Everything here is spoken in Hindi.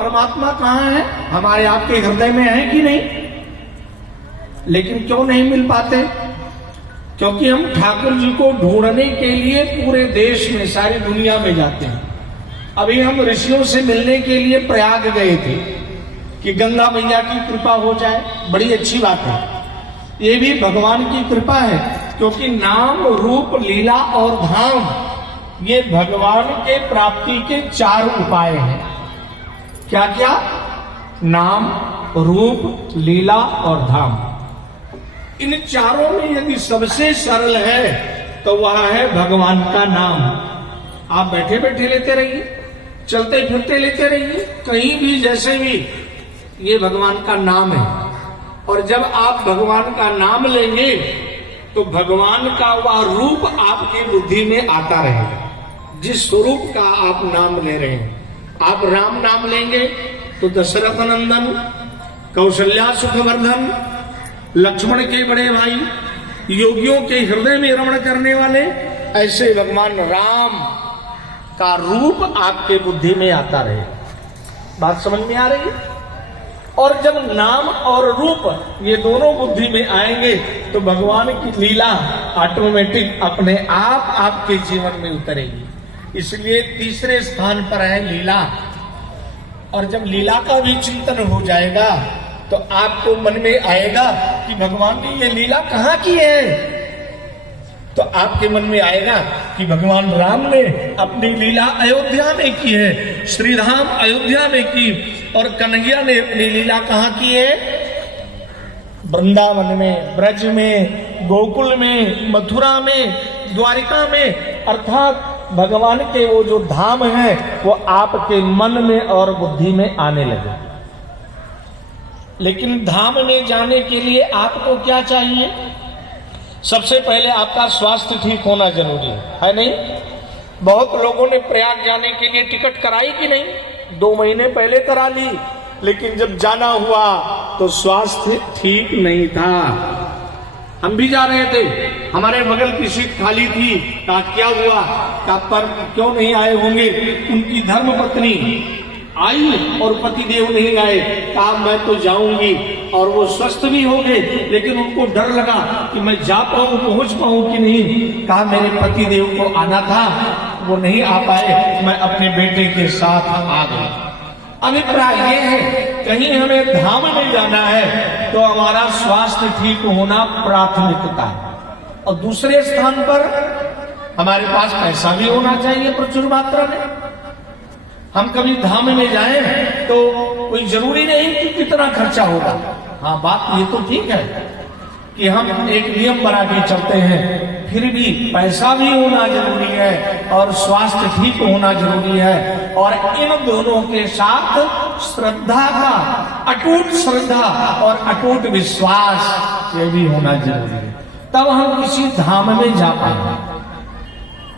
परमात्मा कहाँ है? हमारे आपके हृदय में है कि नहीं? लेकिन क्यों नहीं मिल पाते? क्योंकि हम ठाकुर जी को ढूंढने के लिए पूरे देश में, सारी दुनिया में जाते हैं। अभी हम ऋषियों से मिलने के लिए प्रयाग गए थे कि गंगा मैया की कृपा हो जाए, बड़ी अच्छी बात है। ये भी भगवान की कृपा है, क्योंकि नाम, रूप, लीला और धाम ये भगवान के प्राप्ति के 4 उपाय हैं। क्या क्या? नाम, रूप, लीला और धाम। इन चारों में यदि सबसे सरल है तो वह है भगवान का नाम। आप बैठे बैठे लेते रहिए, चलते फिरते लेते रहिए, कहीं भी जैसे भी, ये भगवान का नाम है। और जब आप भगवान का नाम लेंगे तो भगवान का वह रूप आपकी बुद्धि में आता रहेगा, जिस स्वरूप का आप नाम ले रहे हैं। आप राम नाम लेंगे तो दशरथ नंदन, कौशल्या सुखवर्धन, लक्ष्मण के बड़े भाई, योगियों के हृदय में रमण करने वाले, ऐसे भगवान राम का रूप आपके बुद्धि में आता रहे। बात समझ में आ रही है? और जब नाम और रूप ये दोनों बुद्धि में आएंगे तो भगवान की लीला ऑटोमेटिक अपने आप आपके जीवन में उतरेगी। इसलिए तीसरे स्थान पर है लीला। और जब लीला का भी चिंतन हो जाएगा तो आपको मन में आएगा कि भगवान ने ये लीला कहाँ की है। तो आपके मन में आएगा कि भगवान राम ने अपनी लीला अयोध्या में की है, श्रीधाम अयोध्या में की, और कन्हैया ने अपनी लीला कहाँ की है? वृंदावन में, ब्रज में, गोकुल में, मथुरा में, द्वारिका में। अर्थात भगवान के वो जो धाम है वो आपके मन में और बुद्धि में आने लगे। लेकिन धाम में जाने के लिए आपको क्या चाहिए? सबसे पहले आपका स्वास्थ्य ठीक होना जरूरी है नहीं? बहुत लोगों ने प्रयाग जाने के लिए टिकट कराई कि नहीं? 2 महीने पहले करा ली, लेकिन जब जाना हुआ तो स्वास्थ्य ठीक नहीं था। हम भी जा रहे थे, हमारे बगल की सीट खाली थी। कहा क्या हुआ? कहा पर क्यों नहीं आए होंगे? उनकी धर्मपत्नी आई और पतिदेव नहीं आए। कहा मैं तो जाऊंगी, और वो स्वस्थ भी हो गए, लेकिन उनको डर लगा कि मैं जा पाऊं, पहुंच पाऊं कि नहीं। कहा मेरे पतिदेव को आना था, वो नहीं आ पाए, मैं अपने बेटे के साथ आ गई। अभिप्राय ये है, कहीं हमें धाम में जाना है तो हमारा स्वास्थ्य ठीक होना प्राथमिकता है। और दूसरे स्थान पर हमारे पास पैसा भी होना चाहिए प्रचुर मात्रा में। हम कभी धाम में जाएं तो कोई जरूरी नहीं कि कितना खर्चा होगा। हाँ, बात ये तो ठीक है कि हम एक नियम बना के चलते हैं, फिर भी पैसा भी होना जरूरी है और स्वास्थ्य ठीक होना जरूरी है। और इन दोनों के साथ श्रद्धा का, अटूट श्रद्धा और अटूट विश्वास ये भी होना जरूरी है, तब हम किसी धाम में जा पाएंगे।